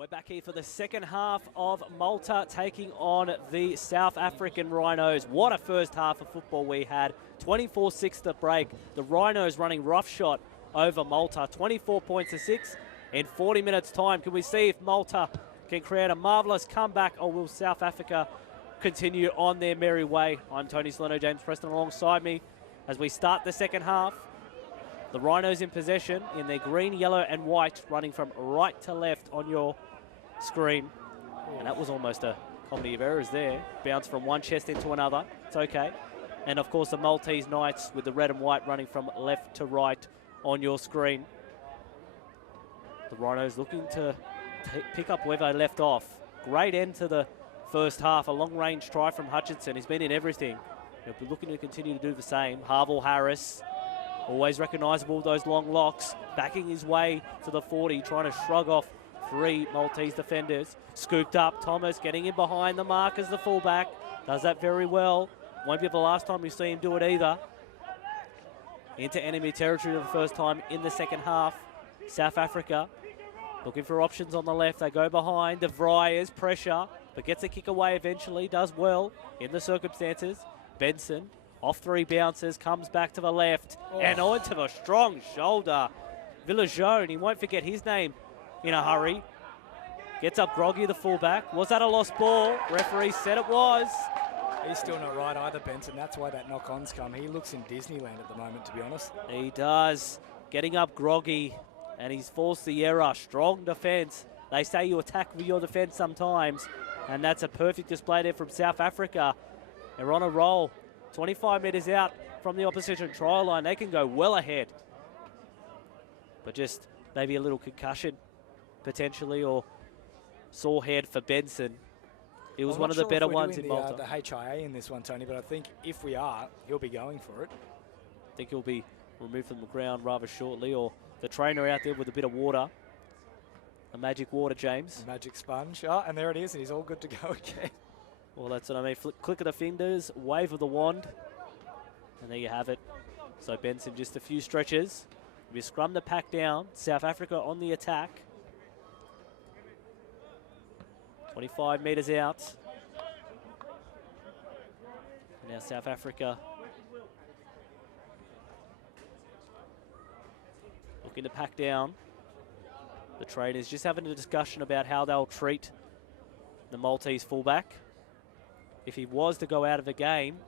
We're back here for the second half of Malta taking on the South African Rhinos. What a first half of football we had. 24-6 the break. The Rhinos running roughshod over Malta. 24 points to 6 in 40 minutes time. Can we see if Malta can create a marvellous comeback, or will South Africa continue on their merry way? I'm Tony Salerno, James Preston alongside me as we start the second half. The Rhinos in possession in their green, yellow and white, running from right to left on your screen. And that was almost a comedy of errors there. Bounce from one chest into another. It's okay. And of course the Maltese Knights with the red and white running from left to right on your screen. The Rhinos looking to pick up where they left off. Great end to the first half. A long-range try from Hutchinson. He's been in everything. He'll be looking to continue to do the same. Harville Harris, always recognisable, those long locks, backing his way to the 40, trying to shrug off three Maltese defenders. Scooped up, Thomas getting in behind the mark as the fullback. Does that very well. Won't be the last time we see him do it either. Into enemy territory for the first time in the second half. South Africa looking for options on the left. They go behind. De Vrij pressure, but gets a kick away eventually. Does well in the circumstances. Benson off three bounces, comes back to the left and onto the strong shoulder. Villajone, he won't forget his name in a hurry. Gets up groggy, the fullback. Was that a lost ball? Referee said it was. He's still not right either, Benson. That's why that knock-on's come. He looks in Disneyland at the moment, to be honest. He does. Getting up groggy, and he's forced the error. Strong defence. They say you attack with your defence sometimes, and that's a perfect display there from South Africa. They're on a roll. 25 metres out from the opposition try line. They can go well ahead. But just maybe a little concussion, potentially, or sore head for Benson. It was one of the better ones in Malta. The HIA in this one, Tony, but I think if we are, he'll be going for it. I think he'll be removed from the ground rather shortly, or the trainer out there with a bit of water. A magic water, James. A magic sponge. Oh, and there it is. He's all good to go again. Well, that's what I mean. Click of the fingers, wave of the wand, and there you have it. So Benson, just a few stretches. We scrum the pack down. South Africa on the attack. 25 metres out. And now South Africa looking to pack down. The trainers just having a discussion about how they'll treat the Maltese fullback. If he was to go out of the game,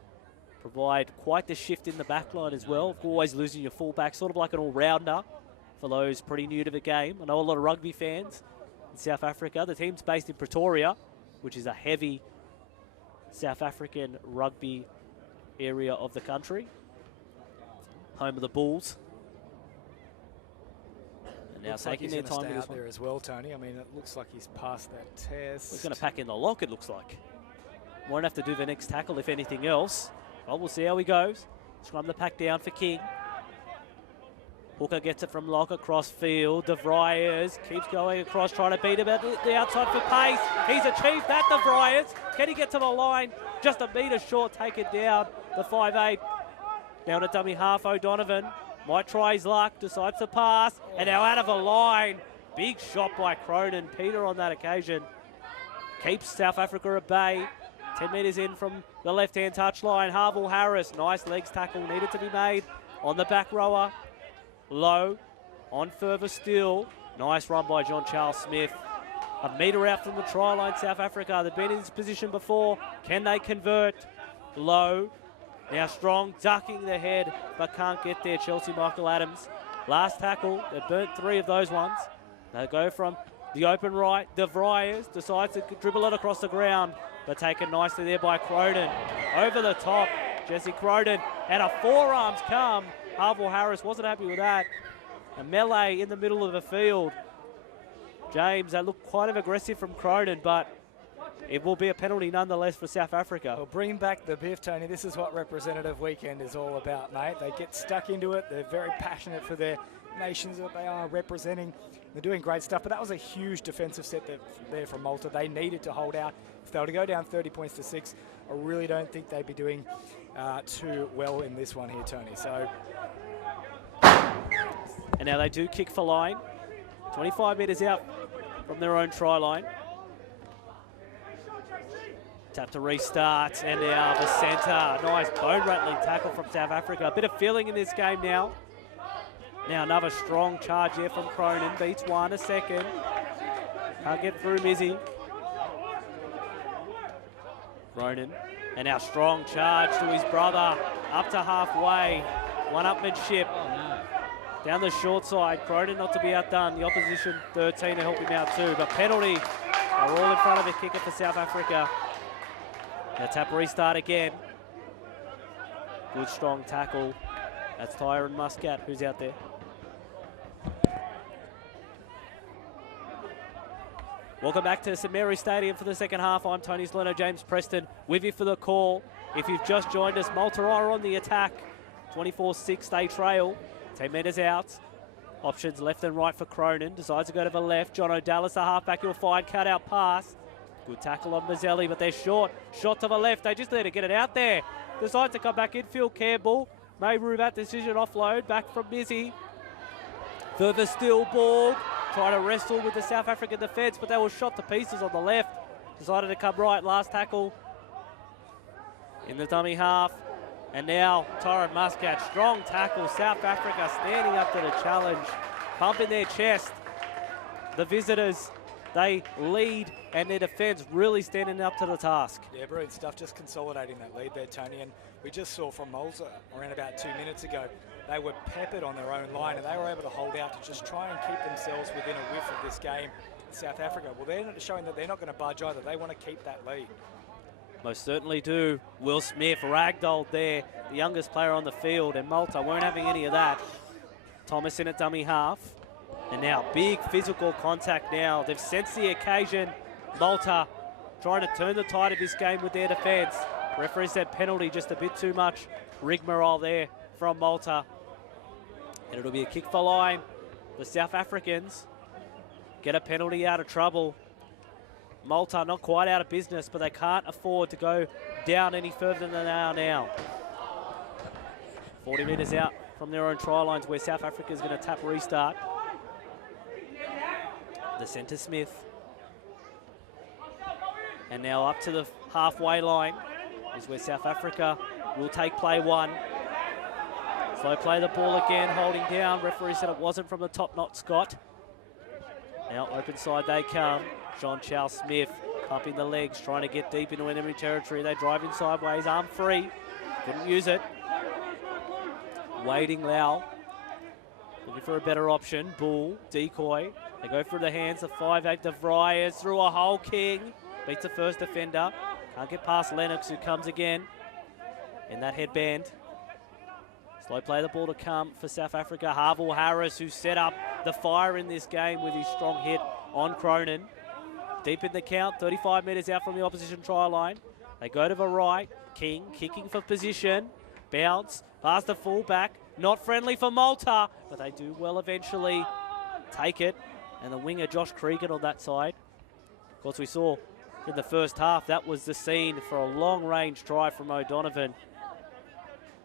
provide quite the shift in the back line as well. Always losing your fullback, sort of like an all-rounder for those pretty new to the game. I know a lot of rugby fans in South Africa. The team's based in Pretoria, which is a heavy South African rugby area of the country. Home of the Bulls. And now taking their time out there as well, Tony. I mean, it looks like he's passed that test. He's going to pack in the lock, it looks like. Won't have to do the next tackle, if anything else. Well, we'll see how he goes. Scrum the pack down for King. Hooker gets it from Lock across field. De Vrij keeps going across, trying to beat him at the outside for pace. He's achieved that, De Vrij. Can he get to the line? Just a metre short, take it down. The 5'8". Down to dummy half, O'Donovan. Might try his luck, decides to pass. And now out of the line. Big shot by Cronin. Peter on that occasion keeps South Africa at bay. 10 metres in from the left-hand touchline. Harville Harris, nice legs tackle, needed to be made on the back rower. Low, on further still. Nice run by John Charles Smith. A metre out from the try line, South Africa. They've been in this position before. Can they convert? Low, now Strong, ducking the head, but can't get there. Chelsea Michael Adams. Last tackle, they've burnt 3 of those ones. They go from the open right. De Vrij decides to dribble it across the ground, but taken nicely there by Cronin. Over the top, Jesse Cronin, and a forearms come. Harville Harris wasn't happy with that. A melee in the middle of the field. James, that looked quite aggressive from Cronin, but it will be a penalty nonetheless for South Africa. Well, bring back the biff, Tony. This is what Representative Weekend is all about, mate. They get stuck into it. They're very passionate for their nations that they are representing. They're doing great stuff, but that was a huge defensive set there from Malta. They needed to hold out. If they were to go down 30 points to 6, I really don't think they'd be doing too well in this one here, Tony. So, and now they do kick for line. 25 metres out from their own try line. Tap to restart, and now the centre. Nice bone-rattling tackle from South Africa. A bit of feeling in this game now. Now another strong charge here from Cronin. Beats one a second. Can't get through Mizzy. Cronin, and now strong charge to his brother. Up to halfway. One-upmanship. Down the short side. Cronin not to be outdone. The opposition 13 to help him out too. But penalty. They're all in front of the kicker for South Africa. Now tap restart again. Good strong tackle. That's Tyron Muscat who's out there. Welcome back to St Mary's Stadium for the second half. I'm Tony Salerno, James Preston with you for the call. If you've just joined us, Malta are on the attack. 24-6 they trail. 10 metres out. Options left and right for Cronin. Decides to go to the left. John O'Dallas, the halfback, he'll find cut-out pass. Good tackle on Mazzelli, but they're short. Shot to the left. They just need to get it out there. Decides to come back infield. Campbell. Mayrubat decision offload. Back from Mizzy. Further still ball. Trying to wrestle with the South African defence, but they were shot to pieces on the left. Decided to come right. Last tackle in the dummy half. And now Tyron Muscat. Strong tackle. South Africa standing up to the challenge. Pumping their chest. The visitors, they lead, and their defence really standing up to the task. Yeah, brilliant stuff. Just consolidating that lead there, Tony. And we just saw from Malta around about 2 minutes ago, they were peppered on their own line, and they were able to hold out to just try and keep themselves within a whiff of this game. South Africa, well, they're showing that they're not going to budge either. They want to keep that lead. Most certainly do. Will Smith ragdolled there, the youngest player on the field, and Malta weren't having any of that. Thomas in at dummy half. And now big physical contact now. They've sensed the occasion. Malta trying to turn the tide of this game with their defence. Referee said penalty, just a bit too much rigmarole there from Malta. And it'll be a kick for line. The South Africans get a penalty out of trouble. Malta not quite out of business, but they can't afford to go down any further than they are now. 40 metres out from their own try lines where South Africa is going to tap restart. The centre Smith. And now up to the halfway line is where South Africa will take play one. Slow play the ball again, holding down. Referee said it wasn't from the top, not Scott. Now open side they come. John Charles Smith pumping the legs, trying to get deep into enemy territory. They drive in sideways, arm free. Couldn't use it. Waiting Lau. Looking for a better option. Bull, decoy. They go through the hands of 5'8" De Vries through a hole. King beats the first defender. Can't get past Lennox, who comes again in that headband. Slow play the ball to come for South Africa. Harville Harris, who set up the fire in this game with his strong hit on Cronin. Deep in the count, 35 metres out from the opposition try line. They go to the right. King kicking for position. Bounce, past the fullback. Not friendly for Malta, but they do well eventually take it. And the winger, Josh Cregan, on that side. Of course, we saw in the first half, that was the scene for a long-range try from O'Donovan.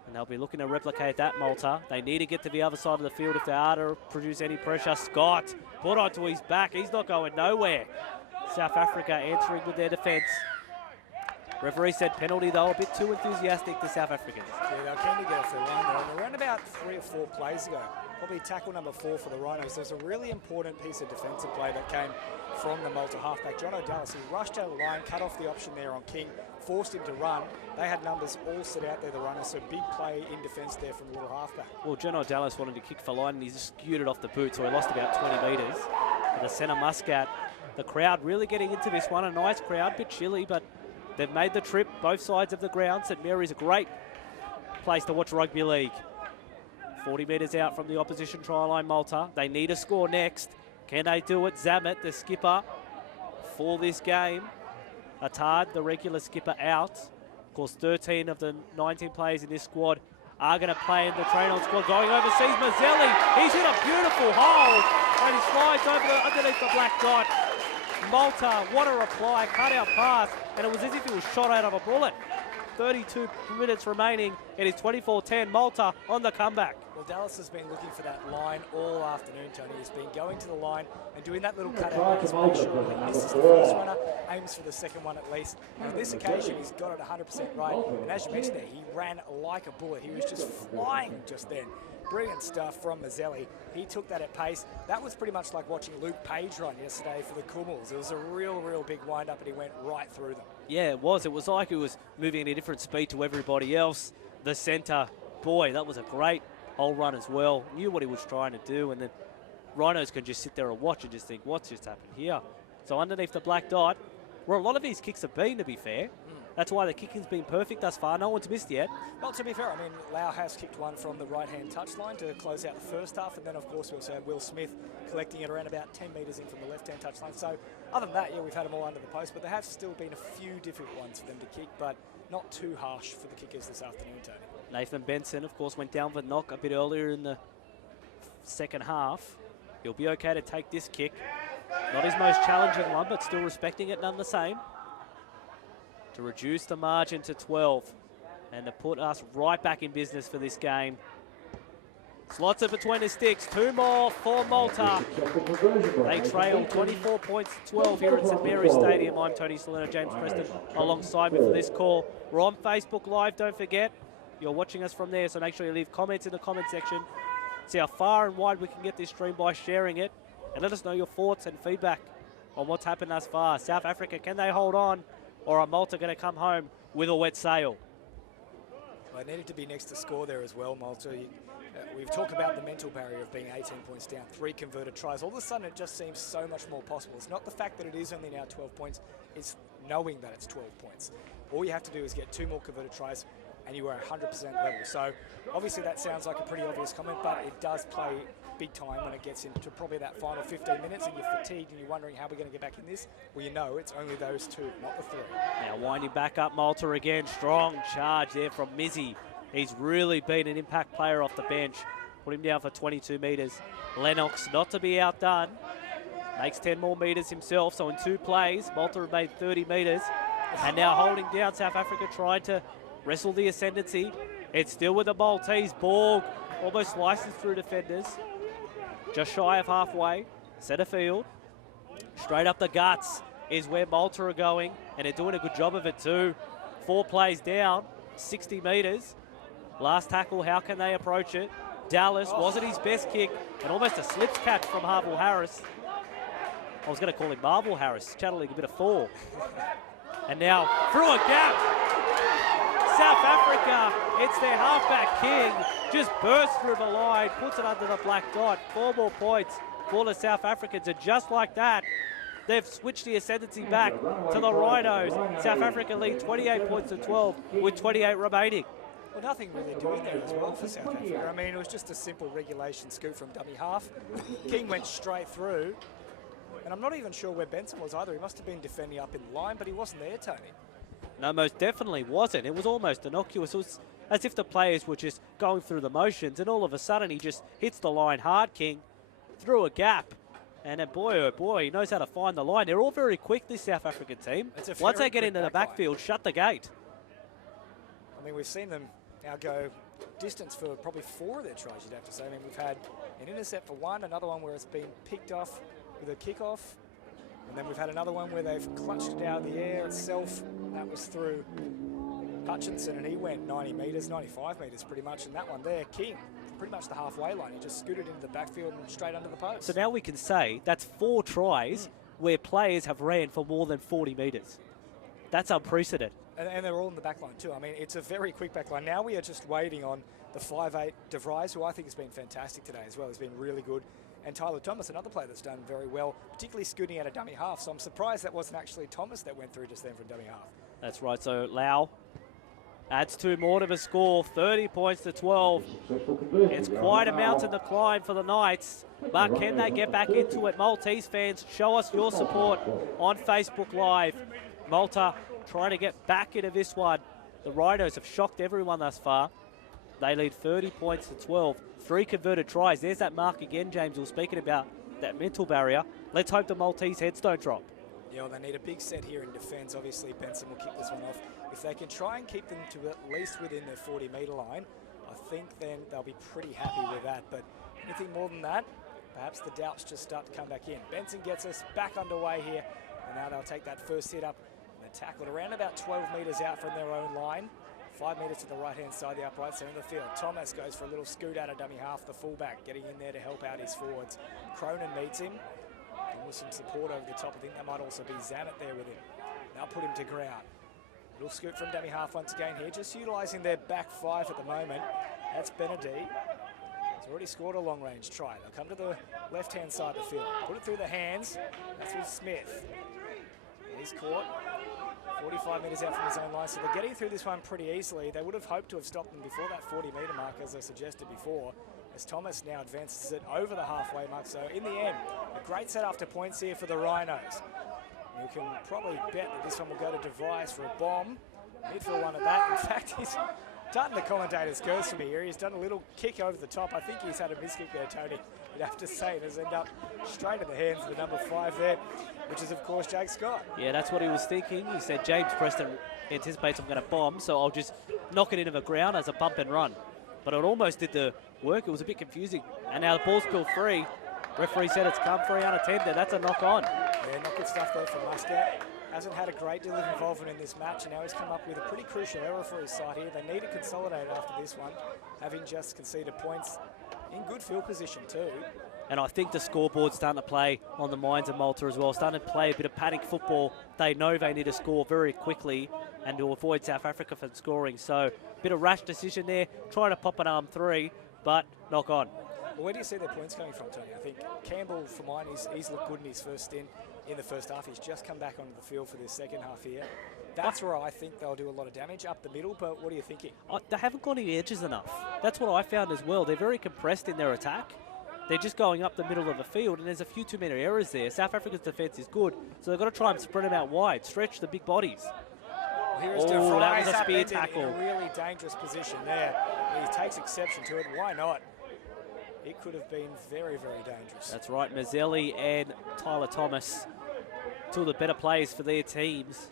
And they'll be looking to replicate that, Malta. They need to get to the other side of the field if they are to produce any pressure. Scott put onto his back. He's not going nowhere. South Africa answering with their defence. Referee said penalty, though, a bit too enthusiastic to South Africans. Yeah, they were keen to get off their line there. Around about 3 or 4 plays ago, probably tackle number 4 for the Rhinos. There's a really important piece of defensive play that came from the Malta halfback, John O'Dallas. He rushed out of the line, cut off the option there on King, forced him to run. They had numbers all set out there, the Rhinos, so big play in defence there from the little halfback. Well, John O'Dallas wanted to kick for line, and he just skewed it off the boot, so he lost about 20 metres. And the centre Muscat, the crowd really getting into this one. A nice crowd, bit chilly, but they've made the trip, both sides of the ground. St Mary's a great place to watch rugby league. 40 metres out from the opposition try line, Malta. They need a score next. Can they do it? Zamet, the skipper for this game. Attard, the regular skipper, out. Of course, 13 of the 19 players in this squad are going to play in the train-on squad. Going overseas, Mazzelli. He's hit a beautiful hole, and he slides over underneath the black dot. Malta, what a reply, cut out pass, and it was as if he was shot out of a bullet. 32 minutes remaining. It is 24-10. Malta on the comeback. Well, Dallas has been looking for that line all afternoon, Tony. He's been going to the line and doing that little cutout. Just make sure he misses the first runner, aims for the second one at least. And on this occasion, he's got it 100% right. And as you mentioned there, he ran like a bullet. He was just flying just then. Brilliant stuff from Mazzelli. He took that at pace. That was pretty much like watching Luke Page run yesterday for the Kummels. It was a real big wind-up, and he went right through them. Yeah, it was. It was like he was moving at a different speed to everybody else. The centre, boy, that was a great whole run as well. Knew what he was trying to do, and then Rhinos can just sit there and watch and just think, what's just happened here? So underneath the black dot, where a lot of these kicks have been, to be fair. That's why the kicking's been perfect thus far. No one's missed yet. Well, to be fair, I mean, Lau has kicked one from the right-hand touchline to close out the first half, and then, of course, we also had Will Smith collecting it around about 10 metres in from the left-hand touchline. So, other than that, yeah, we've had them all under the post, but there have still been a few difficult ones for them to kick, but not too harsh for the kickers this afternoon, Tony. Nathan Benson, of course, went down for the knock a bit earlier in the second half. He'll be okay to take this kick. Not his most challenging one, but still respecting it none the same. To reduce the margin to 12 and to put us right back in business for this game. Slots it between the sticks. 2 more for Malta. They trail 24 points to 12 here at St Mary's Stadium. I'm Tony Soleno, James Preston alongside me for this call. We're on Facebook Live, don't forget. You're watching us from there, so make sure you leave comments in the comment section. See how far and wide we can get this stream by sharing it. And let us know your thoughts and feedback on what's happened thus far. South Africa, can they hold on? Or are Malta going to come home with a wet sail? Well, it needed to be next to score there as well, Malta. We've talked about the mental barrier of being 18 points down, 3 converted tries. All of a sudden, it just seems so much more possible. It's not the fact that it is only now 12 points. It's knowing that it's 12 points. All you have to do is get 2 more converted tries, and you are 100% level. So, obviously, that sounds like a pretty obvious comment, but it does play big time when it gets into probably that final 15 minutes and you're fatigued and you're wondering how we're going to get back in this. Well, you know it's only those 2, not the 3. Now winding back up Malta again. Strong charge there from Mizzy. He's really been an impact player off the bench. Put him down for 22 metres. Lennox, not to be outdone, makes 10 more metres himself. So in 2 plays, Malta have made 30 metres. And now holding down South Africa, trying to wrestle the ascendancy. It's still with the Maltese. Borg almost slices through defenders. Just shy of halfway, centre field. Straight up the guts is where Malta are going, and they're doing a good job of it too. 4 plays down, 60 metres. Last tackle, how can they approach it? Dallas, wasn't his best kick, and almost a slips catch from Harville Harris. I was going to call him Marvel Harris, channeling a bit of fall. And now, through a gap, South Africa, it's their halfback King, just bursts through the line, puts it under the black dot. 4 more points for the South Africans, and just like that, they've switched the ascendancy back to the Rhinos. South Africa lead 28 points to 12 with 28 remaining. Well, nothing really doing there as well for South Africa. I mean, it was just a simple regulation scoop from dummy half. King went straight through, and I'm not even sure where Benson was either. He must have been defending up in the line, but he wasn't there, Tony. No, most definitely wasn't. It was almost innocuous. It was as if the players were just going through the motions, and all of a sudden he just hits the line hard, King, through a gap. And then boy, oh boy, he knows how to find the line. They're all very quick, this South African team. Once they get into the backfield, shut the gate. I mean, we've seen them now go distance for probably 4 of their tries, you'd have to say. I mean, we've had an intercept for 1, another one where it's been picked off with a kickoff. And then we've had another one where they've clutched it out of the air itself. That was through Hutchinson, and he went 90 metres, 95 metres pretty much. And that one there, King, pretty much the halfway line. He just scooted into the backfield and straight under the post. So now we can say that's 4 tries where players have ran for more than 40 metres. That's unprecedented. And they're all in the back line too. I mean, it's a very quick back line. Now we are just waiting on the 5'8 De Vries, who I think has been fantastic today as well. He's been really good. And Tyler Thomas, another player that's done very well, particularly scooting out a dummy half. So I'm surprised that wasn't actually Thomas that went through just then from dummy half. That's right. So Lau adds 2 more to the score, 30 points to 12. It's quite a mountain to climb for the Knights, but can they get back into it? Maltese fans, show us your support on Facebook Live. Malta trying to get back into this one. The Rhinos have shocked everyone thus far. They lead 30 points to 12. 3 converted tries. There's that mark again, James. We were speaking about that mental barrier. Let's hope the Maltese heads don't drop. Yeah, well, they need a big set here in defence. Obviously, Benson will kick this one off. If they can try and keep them to at least within their 40-metre line, I think then they'll be pretty happy with that. But anything more than that, perhaps the doubts just start to come back in. Benson gets us back underway here, and now they'll take that first hit up. And they're tackled around about 12 metres out from their own line. 5 metres to the right-hand side, the upright centre of the field. Thomas goes for a little scoot out of dummy half, the fullback, getting in there to help out his forwards. Cronin meets him. And with some support over the top, I think that might also be Zamet there with him. They'll put him to ground. Little scoot from dummy half once again here, just utilising their back five at the moment. That's Benedict. He's already scored a long-range try. They'll come to the left-hand side of the field. Put it through the hands. That's with Smith. He's caught. 45 metres out from his own line, so they're getting through this one pretty easily. They would have hoped to have stopped them before that 40-metre mark, as I suggested before, as Thomas now advances it over the halfway mark. So in the end, a great set after points here for the Rhinos. You can probably bet that this one will go to Device for a bomb. Midfield one at that. In fact, he's done the commentator's curse for me here. He's done a little kick over the top. I think he's had a miskick there, Tony. You'd have to say it has ended up straight in the hands of the number 5 there, which is, of course, Jake Scott. Yeah, that's what he was thinking. He said, James Preston anticipates I'm going to bomb, so I'll just knock it into the ground as a bump and run. But it almost did the work. It was a bit confusing. And now the ball's still free. Referee said it's come free unattended. That's a knock on. Yeah, not good stuff there from Muscat. Hasn't had a great deal of involvement in this match, and now he's come up with a pretty crucial error for his side here. They need to consolidate after this one, having just conceded points in good field position too. And I think the scoreboard's starting to play on the minds of Malta as well, starting to play a bit of panic football. They know they need to score very quickly and to avoid South Africa from scoring. So a bit of rash decision there, trying to pop an arm 3, but knock on. Well, where do you see their points coming from, Tony? I think Campbell, for mine, he's looked good in his first stint in the first half. He's just come back onto the field for this second half here. That's where I think they'll do a lot of damage up the middle, but what are you thinking? They haven't got any edges enough. That's what I found as well. They're very compressed in their attack. They're just going up the middle of the field, and there's a few too many errors there. South Africa's defence is good, so they've got to try and spread them out wide, stretch the big bodies. Well, here is that was a spear tackle. In a really dangerous position there. He takes exception to it. Why not? It could have been very, very dangerous. That's right. Mazzelli and Tyler Thomas, two of the better players for their teams.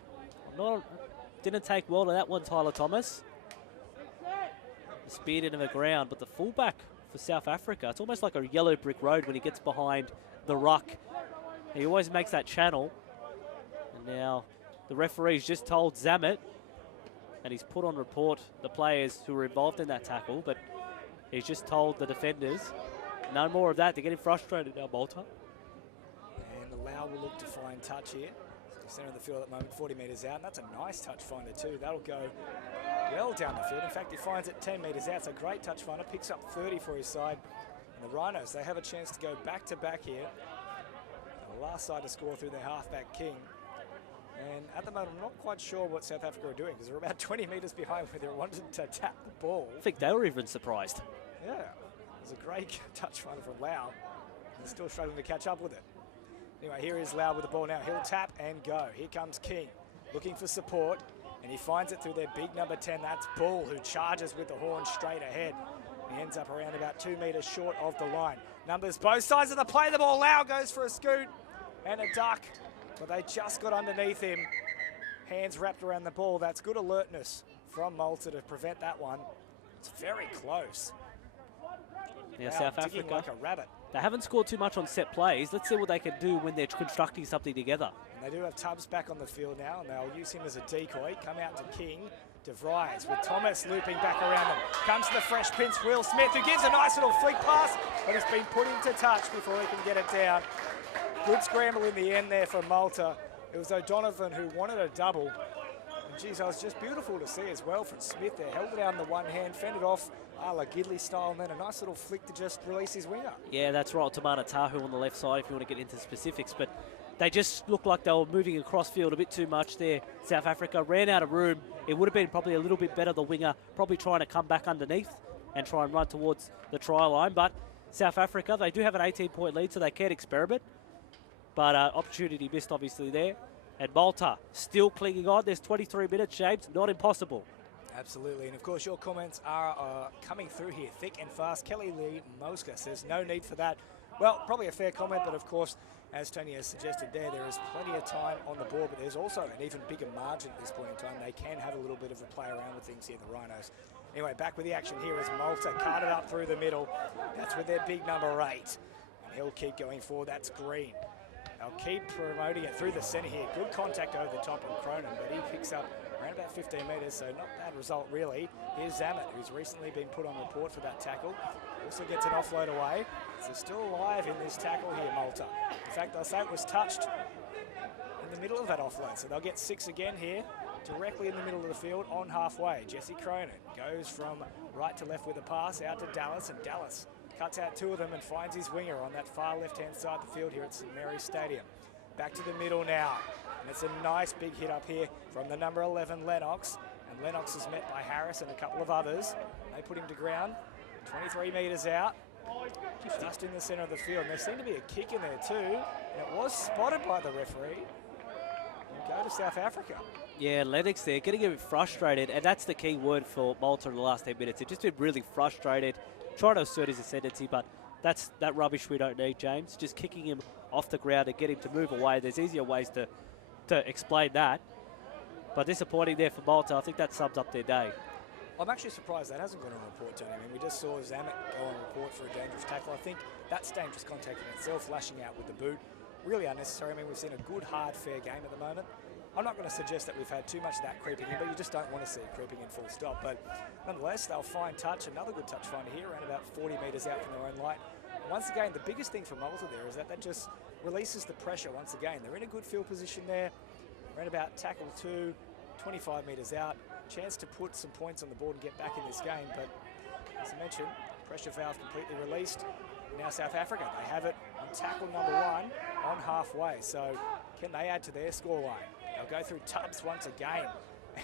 Didn't take well to that one, Tyler Thomas. Speared into the ground, but the fullback for South Africa, it's almost like a yellow brick road when he gets behind the ruck. He always makes that channel. And now the referee's just told Zamet, and he's put on report the players who were involved in that tackle, but he's just told the defenders, no more of that. They're getting frustrated now, Malta. And the Lau will look to find touch here. Centre of the field at the moment, 40 metres out, and that's a nice touch finder too. That'll go well down the field. In fact, he finds it 10 metres out. It's a great touch finder, picks up 30 for his side. And the Rhinos, they have a chance to go back-to-back here. The last side to score through their halfback King. And at the moment, I'm not quite sure what South Africa are doing, because they're about 20 metres behind where they wanted to tap the ball. I think they were even surprised. Yeah, it was a great touch finder from Lau. They're still struggling to catch up with it. Anyway, here is Lau with the ball now. He'll tap and go. Here comes King, looking for support, and he finds it through their big number 10. That's Bull, who charges with the horn straight ahead. He ends up around about 2 metres short of the line. Numbers both sides of the play. The ball, Lau goes for a scoot and a duck, but they just got underneath him. Hands wrapped around the ball. That's good alertness from Malta to prevent that one. It's very close. Yeah, South Africa, like a rabbit. They haven't scored too much on set plays. Let's see what they can do when they're constructing something together. And they do have Tubbs back on the field now, and they'll use him as a decoy. Come out to King, De Vries, with Thomas looping back around them. Comes to the fresh pinch, Will Smith, who gives a nice little flick pass, but he's been put into touch before he can get it down. Good scramble in the end there for Malta. It was O'Donovan who wanted a double. And geez, that was just beautiful to see as well from Smith there. Held it out in the one hand, fended off a la Gidley style, and then a nice little flick to just release his winger. Yeah, that's right. Tamana Tahu on the left side if you want to get into specifics. But they just looked like they were moving across field a bit too much there. South Africa ran out of room. It would have been probably a little bit better, the winger, probably trying to come back underneath and try and run towards the try line. But South Africa, they do have an 18-point lead, so they can experiment. But opportunity missed, obviously, there. And Malta still clinging on. There's 23 minutes, James. Not impossible. Absolutely, and of course your comments are coming through here thick and fast. Kelly Lee Mosca says no need for that. Well, probably a fair comment, but of course as Tony has suggested there is plenty of time on the board, but there's also an even bigger margin at this point in time. They can have a little bit of a play around with things here, the Rhinos. Anyway, back with the action here is Malta, carted up through the middle. That's with their big number 8. And he'll keep going forward, that's Green. They'll keep promoting it through the centre here. Good contact over the top of Cronin, but he picks up around about 15 metres, so not a bad result really. Here's Zamet, who's recently been put on report for that tackle. Also gets an offload away. So still alive in this tackle here, Malta. In fact, they'll say it was touched in the middle of that offload, so they'll get 6 again here, directly in the middle of the field on halfway. Jesse Cronin goes from right to left with a pass out to Dallas, and Dallas cuts out 2 of them and finds his winger on that far left-hand side of the field here at St Mary's Stadium. Back to the middle now, and it's a nice big hit up here from the number 11, Lennox, and Lennox is met by Harris and a couple of others. They put him to ground, 23 metres out, just in the centre of the field, and there seemed to be a kick in there too, and it was spotted by the referee. We'll go to South Africa. Yeah, Lennox there, getting a bit frustrated, and that's the key word for Malta in the last 10 minutes. They've just been really frustrated, trying to assert his ascendancy, but that's that rubbish we don't need, James. Just kicking him off the ground and get him to move away. There's easier ways to explain that. But disappointing there for Malta. I think that sums up their day. I'm actually surprised that hasn't gone on report, Tony. I mean, we just saw Zamet go on report for a dangerous tackle. I think that's dangerous contact in itself, lashing out with the boot. Really unnecessary. I mean, we've seen a good, hard, fair game at the moment. I'm not going to suggest that we've had too much of that creeping in, but you just don't want to see it creeping in full stop. But nonetheless, they'll find touch. Another good touch finder here, around about 40 metres out from their own line. Once again, the biggest thing for Malta there is that just releases the pressure once again. They're in a good field position there, around about tackle 2, 25 metres out. Chance to put some points on the board and get back in this game, but as I mentioned, pressure valve completely released. Now South Africa, they have it on tackle number 1 on halfway, so can they add to their scoreline? They'll go through Tubbs once again.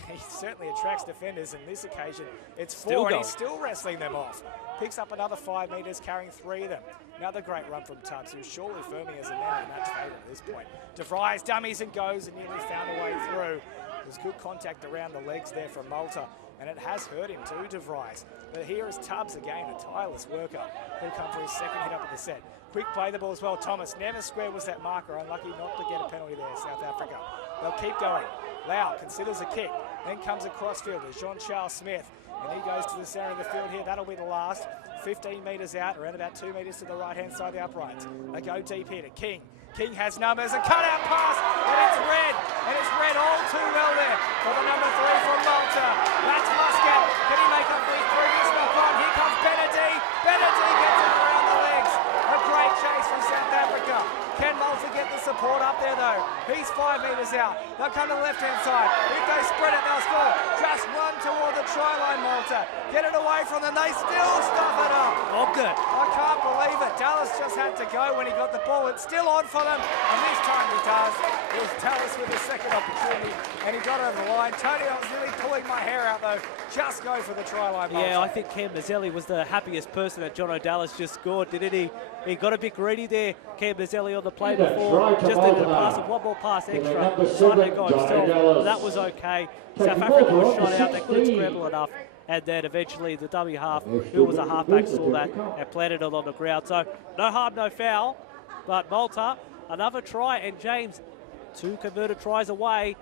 He certainly attracts defenders, and this occasion it's 4, and he's still wrestling them off. Picks up another 5 metres, carrying 3 of them. Another great run from Tubbs, who's surely firming as a man in match favourite at this point. De Vries dummies and goes and nearly found a way through. There's good contact around the legs there from Malta, and it has hurt him too, De Vries. But here is Tubbs again, a tireless worker. He'll come for his second hit up of the set. Quick play the ball as well. Thomas, never square was that marker. Unlucky not to get a penalty there, South Africa. They'll keep going. Lau considers a kick, then comes across field as Jean-Charles Smith, and he goes to the centre of the field here. That'll be the last. 15 metres out, around about 2 metres to the right-hand side of the uprights. They go deep here to King. King has numbers, a cut-out pass, and it's red. And it's red all too well there for the number 3 from Malta. That's Muscat. Can he make up for his previous knock-on? Here comes Benedee. Benedee gets it around the legs. A great chase from South Africa. Can Malta get the support up there though? He's 5 metres out. They'll come to the left-hand side. If they spread it, they'll score. Just run toward the try line, Malta. Get it away from them. They still stuff it up. Oh, good. I can't believe it. Dallas just had to go when he got the ball. It's still on for them, and this time he does. It was Dallas with a second opportunity, and he got over the line. Tony, I was nearly pulling my hair out though. Just go for the try line, Malta. Yeah, I think Cam Mazzelli was the happiest person that John O'Dallas just scored, didn't he? He got a bit greedy there, Cam Mazzelli, on the play before. Just needed to pass it, one more pass extra. Decided to go himself. That was okay. South Africa was shot out. They couldn't scramble enough. And then eventually the dummy half, who was a halfback, saw that and planted it on the ground. So no harm, no foul. But Malta, another try. And James, 2 converted tries away.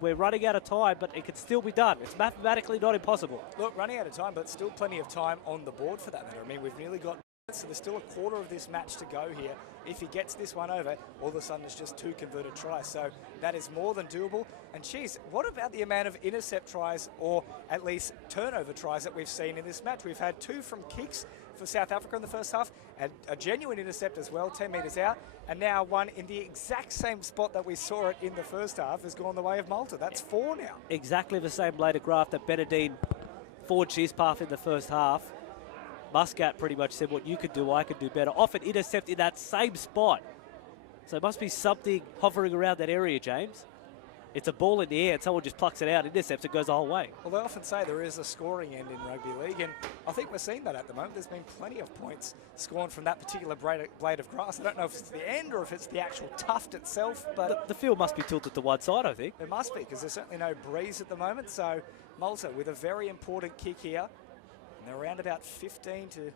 We're running out of time, but it can still be done. It's mathematically not impossible. Look, running out of time, but still plenty of time on the board for that matter. I mean, we've nearly got... So there's still a quarter of this match to go here. If he gets this one over, all of a sudden it's just 2 converted tries. So that is more than doable. And geez, what about the amount of intercept tries, or at least turnover tries, that we've seen in this match? We've had 2 from kicks for South Africa in the first half, and a genuine intercept as well, 10 metres out. And now one in the exact same spot that we saw it in the first half has gone the way of Malta. That's 4 now. Exactly the same blade of graph that Benedine forged his path in the first half. Muscat pretty much said, what you could do, I could do better. Often intercept in that same spot. So it must be something hovering around that area, James. It's a ball in the air and someone just plucks it out, intercepts, it goes the whole way. Well, they often say there is a scoring end in rugby league, and I think we're seeing that at the moment. There's been plenty of points scored from that particular blade of grass. I don't know if it's the end or if it's the actual tuft itself, but... The field must be tilted to one side, I think. It must be, because there's certainly no breeze at the moment. So Malta with a very important kick here. And they're around about 15 to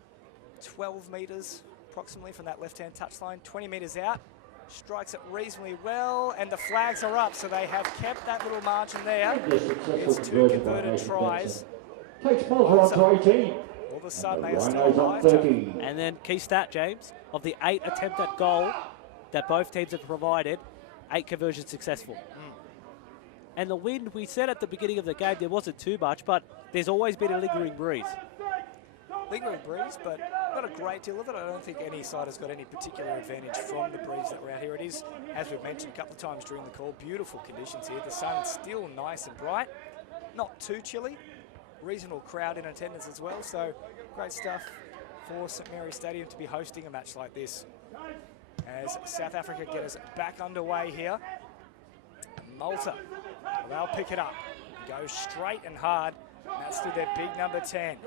12 metres approximately from that left-hand touchline. 20 metres out. strikes it reasonably well, and the flags are up, so they have kept that little margin there. It's 2 converted tries. Takes Malta on 18. All of a sudden, they are still alive, Tony. And then key stat, James, of the 8 attempted goal that both teams have provided, 8 conversions successful. And the wind, we said at the beginning of the game, there wasn't too much, but there's always been a lingering breeze. Lingering breeze, but not a great deal of it. I don't think any side has got any particular advantage from the breeze that we're out here. It is, as we've mentioned a couple of times during the call, beautiful conditions here. The sun's still nice and bright, not too chilly. Reasonable crowd in attendance as well, so great stuff for St Mary's Stadium to be hosting a match like this. As South Africa get us back underway here. Malta, well, they'll pick it up, go straight and hard, and that's to their big number 10.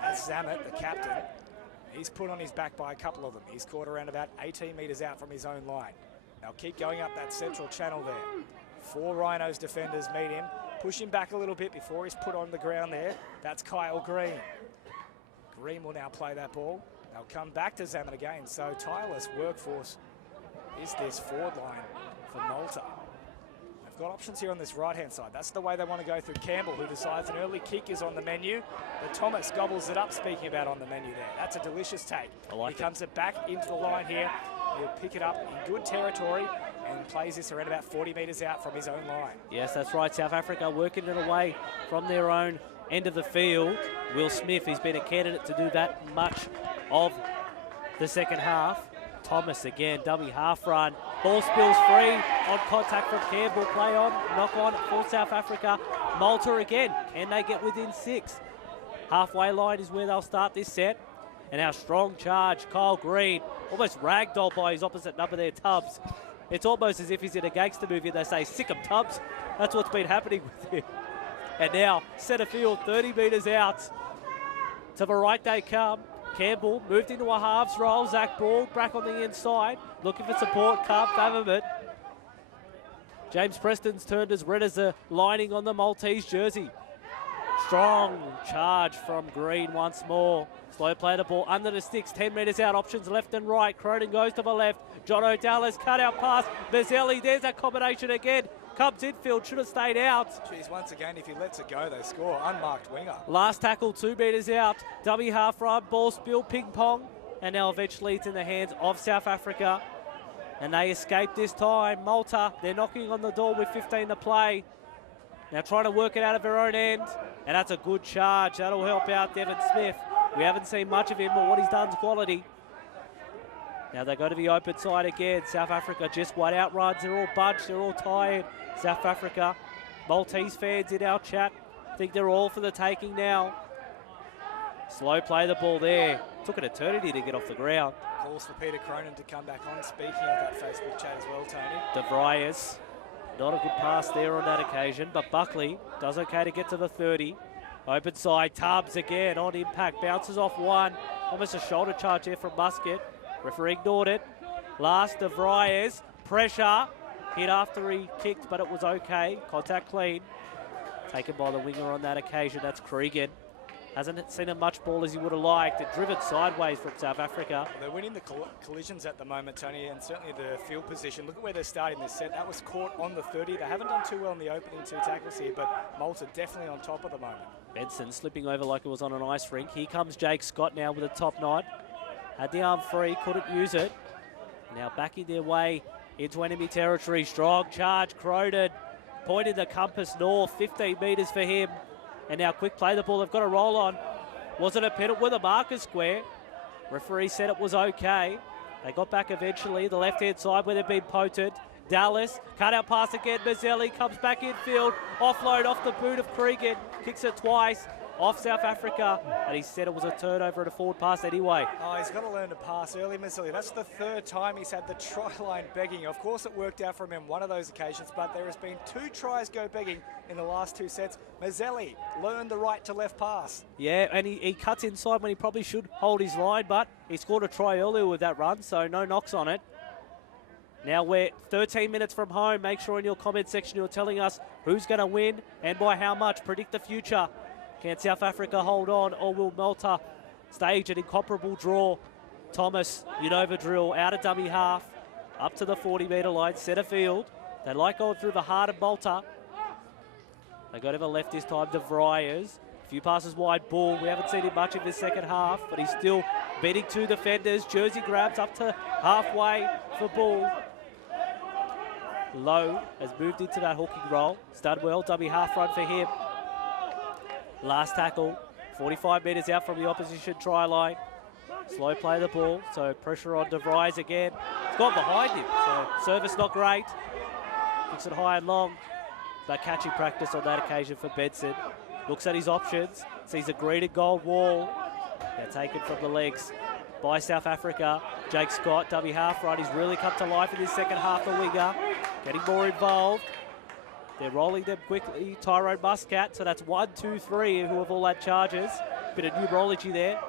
That's Zamet, the captain. He's put on his back by a couple of them. He's caught around about 18 metres out from his own line. They'll keep going up that central channel there. 4 Rhinos defenders meet him. Push him back a little bit before he's put on the ground there. That's Kyle Green. Green will now play that ball. They'll come back to Zamet again. So tireless workforce is this forward line for Malta. They've got options here on this right-hand side. That's the way they want to go through. Campbell, who decides an early kick is on the menu. But Thomas gobbles it up, speaking about on the menu there. That's a delicious take. He comes it back into the line here. He'll pick it up in good territory and plays this around about 40 metres out from his own line. Yes, that's right. South Africa working it away from their own end of the field. Will Smith, he's been a candidate to do that much of the second half. Thomas again, dummy half run. Ball spills free on contact from Campbell. Play on, knock on for South Africa. Malta again, can they get within 6? Halfway line is where they'll start this set. And our strong charge, Kyle Green, almost ragdolled by his opposite number there, Tubbs. It's almost as if he's in a gangster movie and they say, sick him, Tubbs. That's what's been happening with him. And now, centre field, 30 metres out. To the right they come. Campbell moved into a halves roll. Zach Broad back on the inside. Looking for support, can't fathom it. James Preston's turned as red as the lining on the Maltese jersey. Strong charge from Green once more. Slow play the ball under the sticks, 10 metres out, options left and right. Cronin goes to the left. John O'Dallas cut out pass. Mazzelli, there's that combination again. Cubs infield, should have stayed out. Geez, once again, if he lets it go, they score. Unmarked winger. Last tackle, 2 metres out. Dummy half run, ball spill, ping pong. And now eventually it's in the hands of South Africa. And they escape this time. Malta, they're knocking on the door with 15 to play. Now trying to work it out of their own end. And that's a good charge. That'll help out Devon Smith. We haven't seen much of him, but what he's done is quality. Now they go to the open side again. South Africa just wide out runs. They're all bunched. They're all tired. South Africa, Maltese fans in our chat think they're all for the taking now. Slow play the ball there. Took an eternity to get off the ground. Calls for Peter Cronin to come back on. Speaking of that Facebook chat as well, Tony. De Vries, not a good pass there on that occasion, but Buckley does okay to get to the 30. Open side, Tubbs again on impact. Bounces off one. Almost a shoulder charge there from Musket. Referee ignored it. Last, De Vries. Pressure. Hit after he kicked, but it was okay. Contact clean. Taken by the winger on that occasion. That's Cregan. Hasn't seen as much ball as he would have liked. It's driven sideways from South Africa. They're winning the collisions at the moment, Tony, and certainly the field position. Look at where they're starting this set. That was caught on the 30. They haven't done too well in the opening 2 tackles here, but Malta definitely on top at the moment. Benson slipping over like it was on an ice rink. Here comes Jake Scott now with a top knot. Had the arm free, couldn't use it. Now backing their way into enemy territory. Strong charge, Cronin. Pointing the compass north, 15 metres for him. And now quick play the ball, they've got a roll on. Wasn't a penalty with a marker square. Referee said it was okay. They got back eventually, the left-hand side where they've been potent. Dallas, cut out pass again, Mazzelli comes back infield. Offload off the boot of Cregan, kicks it twice. Off South Africa, and he said it was a turnover and a forward pass anyway. Oh, he's got to learn to pass early, Mazzelli. That's the 3rd time he's had the try line begging. Of course, it worked out for him in one of those occasions, but there has been 2 tries go begging in the last 2 sets. Mazzelli learned the right to left pass. Yeah, and he cuts inside when he probably should hold his line, but he scored a try earlier with that run, so no knocks on it. Now we're 13 minutes from home. Make sure in your comment section you're telling us who's going to win and by how much. Predict the future. Can South Africa hold on, or will Malta stage an incomparable draw? Thomas, Unova drill, out of dummy half. up to the 40-metre line, centre field. They like going through the heart of Malta. They got him a left this time to Vriers. A few passes wide, Bull. We haven't seen him much in this second half, but he's still beating two defenders. Jersey grabs up to halfway for Bull. Lowe has moved into that hooking role. Done well, dummy half run for him. Last tackle, 45 metres out from the opposition try line. Slow play the ball, so pressure on De Vries again. It's gone behind him, so service not great. Kicks it high and long, but catching practice on that occasion for Benson. Looks at his options, sees a green and gold wall. They're taken from the legs by South Africa. Jake Scott, dummy half run. He's really come to life in this second half, the winger. Getting more involved. They're rolling them quickly. Tyrone Muscat, so that's 1, 2, 3 who have all had charges. Bit of numerology there.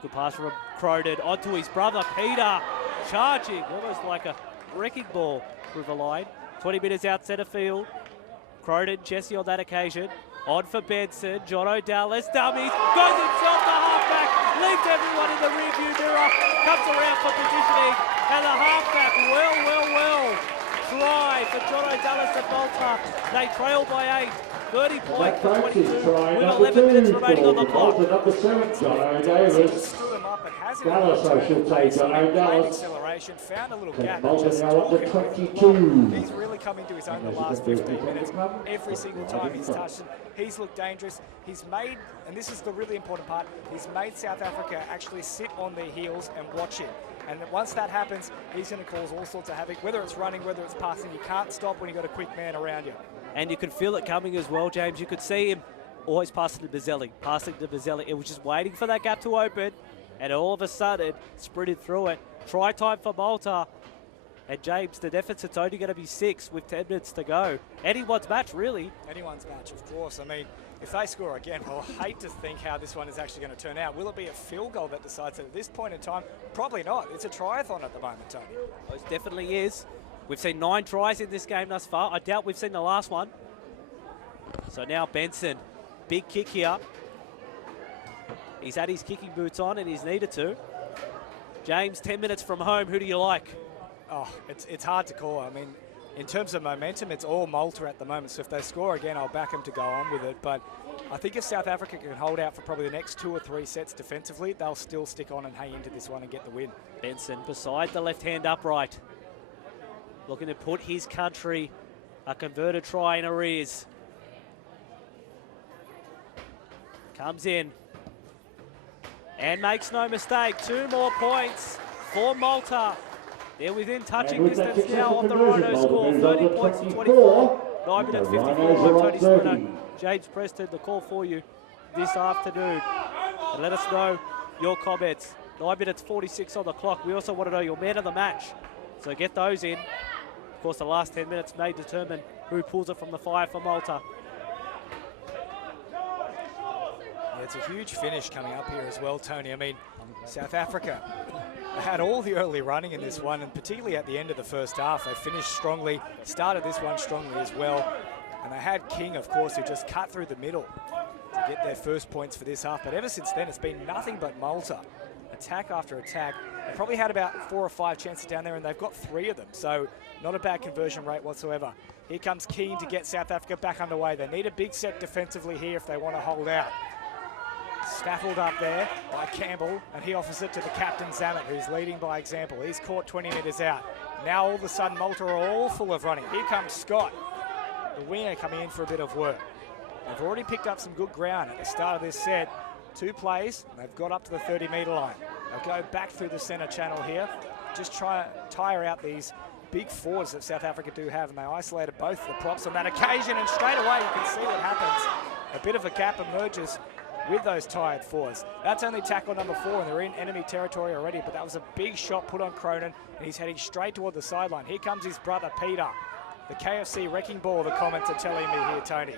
Good pass from Cronin onto his brother, Peter. Charging, almost like a wrecking ball through the line. 20 metres out centre field. Cronin, Jesse on that occasion. On for Benson, John O'Dallas, dummies, goes himself to halfback, leaves everyone in the rearview mirror, comes around for positioning, and the halfback, well, try for John O'Dallas at Malta. They trail by 8, 30 points for 22, with 11 minutes remaining on the clock. Number 7, John O'Davis. Stood him up and has Dallas, I should say, John O'Dallas. Acceleration, found a little gap. Malta Just now up to talking. 22. He's really come into his own the last 15 minutes. Every single time he's touched it, he's looked dangerous. He's made, and this is the really important part, he's made South Africa actually sit on their heels and watch him. And once that happens, he's going to cause all sorts of havoc, whether it's running, whether it's passing. You can't stop when you've got a quick man around you. And you could feel it coming as well, James. You could see him always passing to Bazzelli. It was just waiting for that gap to open, and all of a sudden, sprinted through it. Try time for Malta. And James, the deficit's only going to be 6 with 10 minutes to go. Anyone's match, really. Anyone's match, of course. I mean, if they score again, well, I hate to think how this one is actually going to turn out. Will it be a field goal that decides it at this point in time? Probably not. It's a triathlon at the moment, Tony. Oh, it definitely is. We've seen 9 tries in this game thus far. I doubt we've seen the last one. So now Benson, big kick here. He's had his kicking boots on and he's needed to. James, 10 minutes from home. Who do you like? Oh, it's hard to call. I mean, in terms of momentum, it's all Malta at the moment. So if they score again, I'll back them to go on with it. But I think if South Africa can hold out for probably the next 2 or 3 sets defensively, they'll still stick on and hang into this one and get the win. Benson beside the left-hand upright. Looking to put his country a converted try in arrears. Comes in. And makes no mistake. 2 more points for Malta. They're within touching distance now of the Rhino score. 30 points to 24. 9 minutes 54 on Tony Sprinter. James Preston, the call for you this afternoon. And let us know your comments. 9 minutes 46 on the clock. We also want to know your man of the match. So get those in. Of course, the last 10 minutes may determine who pulls it from the fire for Malta. Yeah, it's a huge finish coming up here as well, Tony. I mean, South Africa had all the early running in this one, and particularly at the end of the first half, they finished strongly, started this one strongly as well. And they had King, of course, who just cut through the middle to get their first points for this half. But ever since then, it's been nothing but Malta. Attack after attack. They probably had about 4 or 5 chances down there, and they've got 3 of them. So not a bad conversion rate whatsoever. Here comes King to get South Africa back underway. They need a big set defensively here if they want to hold out. Snaffled up there by Campbell, and he offers it to the captain, Zamet, who's leading by example. He's caught 20 metres out. Now all of a sudden, Malta are all full of running. Here comes Scott, the winger, coming in for a bit of work. They've already picked up some good ground at the start of this set. 2 plays, and they've got up to the 30-metre line. They'll go back through the centre channel here, just try to tire out these big forwards that South Africa do have, and they isolated both the props on that occasion, and straight away you can see what happens. A bit of a gap emerges with those tired forwards. That's only tackle number 4, and they're in enemy territory already, but that was a big shot put on Cronin, and he's heading straight toward the sideline. Here comes his brother, Peter. The KFC wrecking ball, the comments are telling me here, Tony.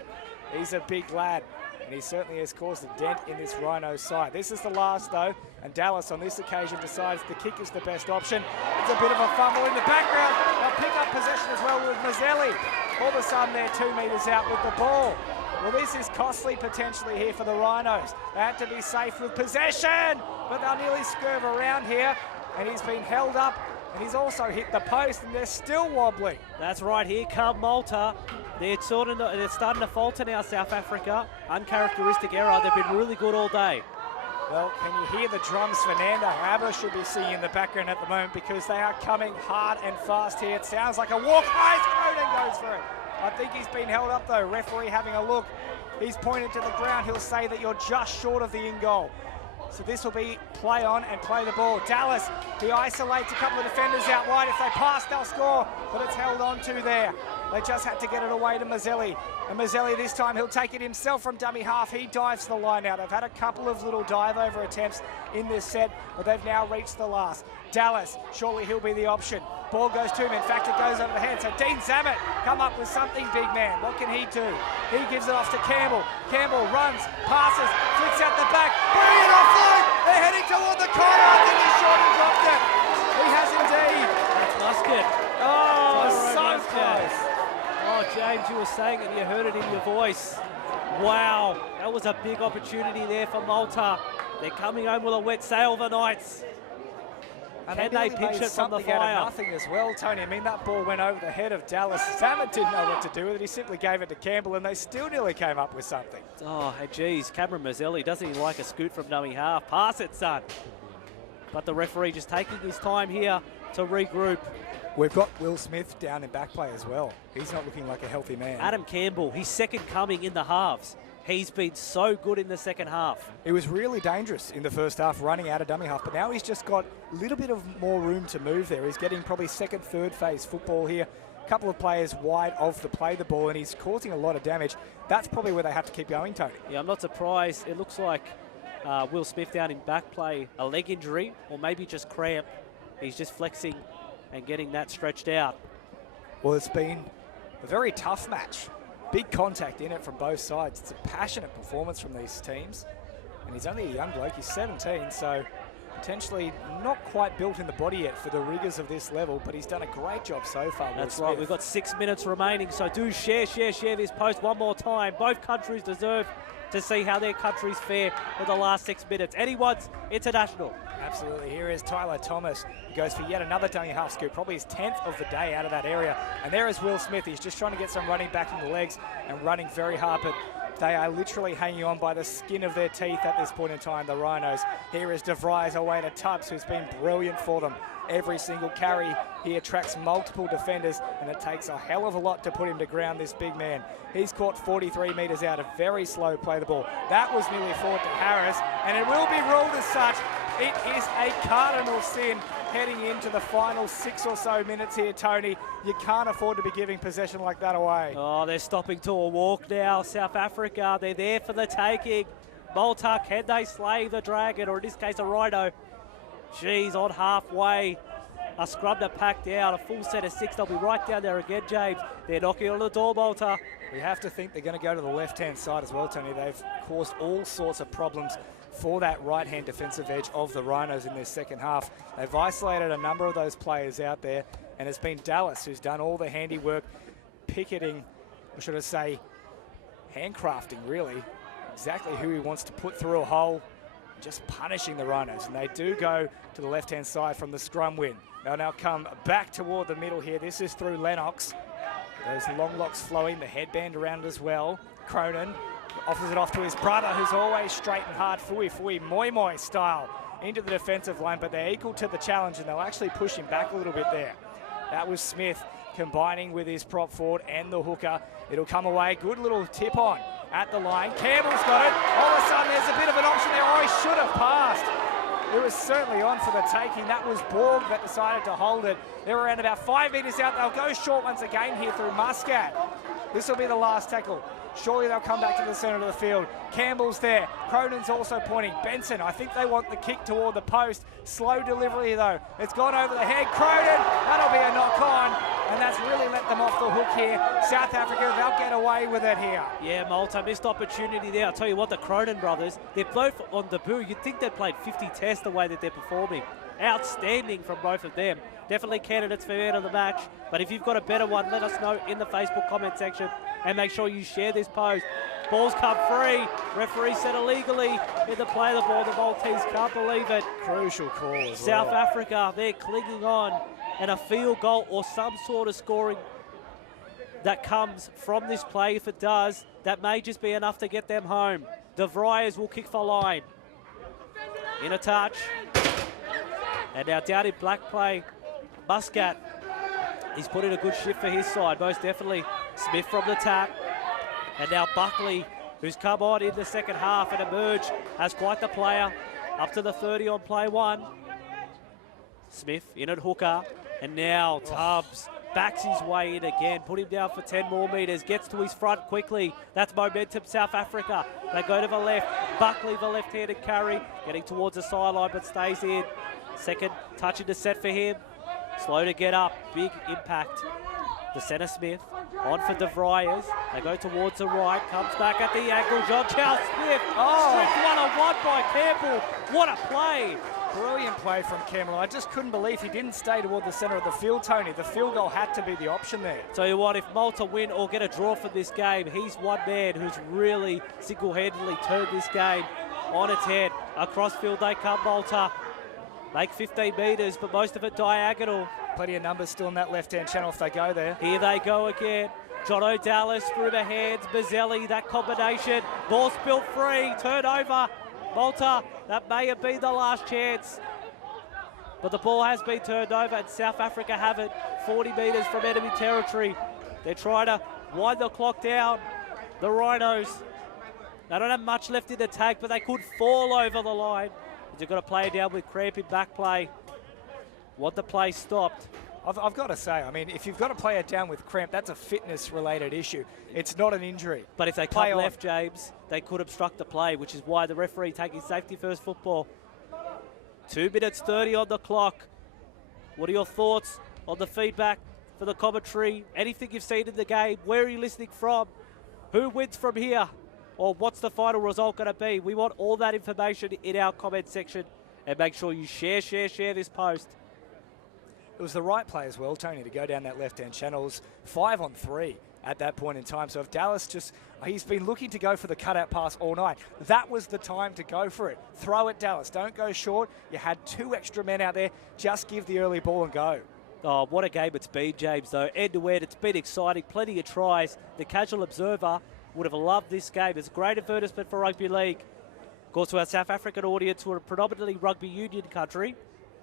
He's a big lad, and he certainly has caused a dent in this Rhino side. This is the last, though, and Dallas on this occasion decides the kick is the best option. It's a bit of a fumble in the background. They'll pick up possession as well with Mazzelli. All of a sudden, they're 2 metres out with the ball. Well, this is costly potentially here for the Rhinos. They had to be safe with possession, but they'll nearly scurve around here, and he's been held up and he's also hit the post, and they're still wobbling. That's right, here come Malta. They're starting to falter now, South Africa. Uncharacteristic error. They've been really good all day. Well, can you hear the drums? Fernando Abba should be singing in the background at the moment because they are coming hard and fast here. It sounds like a walk. Cronin goes for it. I think he's been held up though. Referee having a look. He's pointed to the ground. He'll say that you're just short of the in goal. So this will be play on and play the ball. Dallas, he isolates a couple of defenders out wide. If they pass, they'll score, but it's held on to there. They just had to get it away to Mazzelli. And Mazzelli this time, he'll take it himself from dummy half. He dives the line out. They've had a couple of little dive over attempts in this set, but they've now reached the last. Dallas, surely he'll be the option. Ball goes to him. In fact, it goes over the head. So Dean Zammit come up with something, big man. What can he do? He gives it off to Campbell. Campbell runs, passes, flicks out the back. Brilliant offload. They're heading toward the corner. I think he's short and dropped it. He has indeed. That's Muscat. Oh, so Muscat. close. Oh, James, you were saying it and you heard it in your voice. Wow, that was a big opportunity there for Malta. They're coming home with a wet sail, the Knights. And Can they pinch it from the something out fire? of nothing as well, Tony. I mean, that ball went over the head of Dallas. Zammit didn't know what to do with it. He simply gave it to Campbell, and they still nearly came up with something. Oh, hey, geez, Cameron Mazzelli doesn't even like a scoot from dummy half. Pass it, son. But the referee just taking his time here to regroup. We've got Will Smith down in back play as well. He's not looking like a healthy man. Adam Campbell, his second coming in the halves. He's been so good in the second half. He was really dangerous in the first half, running out of dummy half, but now he's just got a little bit of more room to move there. He's getting probably second, third phase football here. A couple of players wide of the play the ball, and he's causing a lot of damage. That's probably where they have to keep going, Tony. Yeah, I'm not surprised. It looks like Will Smith down in back play, a leg injury, or maybe just cramp. He's just flexing and getting that stretched out. Well, it's been a very tough match. Big contact in it from both sides. It's a passionate performance from these teams. And he's only a young bloke. He's 17, so potentially not quite built in the body yet for the rigours of this level, but he's done a great job so far. That's right. We've got 6 minutes remaining, so do share this post one more time. Both countries deserve to see how their countries fare for the last 6 minutes. Anyone's international. Absolutely. Here is Tyler Thomas. He goes for yet another dummy half scoop, probably his 10th of the day out of that area. And there is Will Smith. He's just trying to get some running back in the legs and running very hard, but they are literally hanging on by the skin of their teeth at this point in time, the Rhinos. Here is De Vries away to Tubbs, who's been brilliant for them. Every single carry, he attracts multiple defenders, and it takes a hell of a lot to put him to ground, this big man. He's caught 43 metres out, a very slow play the ball. That was nearly forward to Harris, and it will be ruled as such. It is a cardinal sin heading into the final 6 or so minutes here, Tony. You can't afford to be giving possession like that away. Oh, they're stopping to a walk now. South Africa, they're there for the taking. Malta, can they slay the Dragon, or in this case a Rhino? Geez, on halfway. A scrub to pack down, a full set of 6. They'll be right down there again, James. They're knocking on the door, Malta. We have to think they're going to go to the left-hand side as well, Tony. They've caused all sorts of problems for that right-hand defensive edge of the Rhinos in their second half. They've isolated a number of those players out there, and it's been Dallas who's done all the handiwork, picketing, or should I say, handcrafting, really, exactly who he wants to put through a hole, just punishing the Rhinos. And they do go to the left-hand side from the scrum win. They'll now come back toward the middle here. This is through Lennox. Those long locks flowing, the headband around as well. Cronin offers it off to his brother, who's always straight and hard, Fui, moi style, into the defensive line, but they're equal to the challenge, and they'll actually push him back a little bit there. That was Smith combining with his prop forward and the hooker. It'll come away. Good little tip on at the line. Campbell's got it. All of a sudden, there's a bit of an option there. Oh, he should have passed. It was certainly on for the taking. That was Borg that decided to hold it. They're around about 5 metres out. They'll go short once again here through Muscat. This will be the last tackle. Surely they'll come back to the centre of the field. Campbell's there. Cronin's also pointing. Benson, I think they want the kick toward the post. Slow delivery, though. It's gone over the head. Cronin, that'll be a knock-on. And that's really let them off the hook here. South Africa, they'll get away with it here. Yeah, Malta, missed opportunity there. I'll tell you what, the Cronin brothers, they're both on debut. You'd think they'd played 50 tests the way that they're performing. Outstanding from both of them. Definitely candidates for man of the match. But if you've got a better one, let us know in the Facebook comment section. And make sure you share this post. Ball's come free. Referee said illegally in the play of the ball. The Maltese can't believe it. Crucial call as South well. Africa, they're clinging on. and a field goal or some sort of scoring that comes from this play. If it does, that may just be enough to get them home. De Vries will kick for line. In a touch. And now down in black play, Muscat. He's put in a good shift for his side, most definitely. Smith from the tap. And now Buckley, who's come on in the second half and emerged as quite the player. Up to the 30 on play one. Smith in at hooker. And now Tubbs backs his way in again. Put him down for 10 more metres. Gets to his front quickly. That's momentum, South Africa. They go to the left. Buckley, the left-handed carry. Getting towards the sideline but stays in. Second touch into set for him. Slow to get up. Big impact. The centre Smith. On for De Vries. They go towards the right. Comes back at the ankle. John Charles Smith. Stripped one-on-one by Campbell. What a play. Brilliant play from Campbell. I just couldn't believe he didn't stay toward the centre of the field, Tony. The field goal had to be the option there. Tell you what, if Malta win or get a draw for this game, he's one man who's really single-handedly turned this game on its head. Across field they come, Malta. Make 15 metres, but most of it diagonal. Plenty of numbers still in that left-hand channel if they go there. Here they go again. John O'Dallas through the hands. Bazzelli, that combination. Ball spilt free. Turnover. Malta, that may have been the last chance. But the ball has been turned over and South Africa have it 40 metres from enemy territory. They're trying to wind the clock down. The Rhinos, they don't have much left in the tank, but they could fall over the line. They've got to play it down with cramp in back play. Want the play stopped. I've got to say, I mean, if you've got to play it down with cramp, that's a fitness-related issue. It's not an injury. But if they come left, James, they could obstruct the play, which is why the referee taking safety-first football. 2 minutes 30 on the clock. What are your thoughts on the feedback for the commentary? Anything you've seen in the game? Where are you listening from? Who wins from here? Or what's the final result going to be? We want all that information in our comment section. And make sure you share this post. It was the right play as well, Tony, to go down that left-hand channel. It was 5-on-3 at that point in time. So if Dallas he's been looking to go for the cutout pass all night. That was the time to go for it. Throw it, Dallas. Don't go short. You had 2 extra men out there. Just give the early ball and go. Oh, what a game it's been, James, though. End-to-end, it's been exciting. Plenty of tries. The casual observer would have loved this game. It's a great advertisement for rugby league. Of course, to our South African audience, who are a predominantly rugby union country,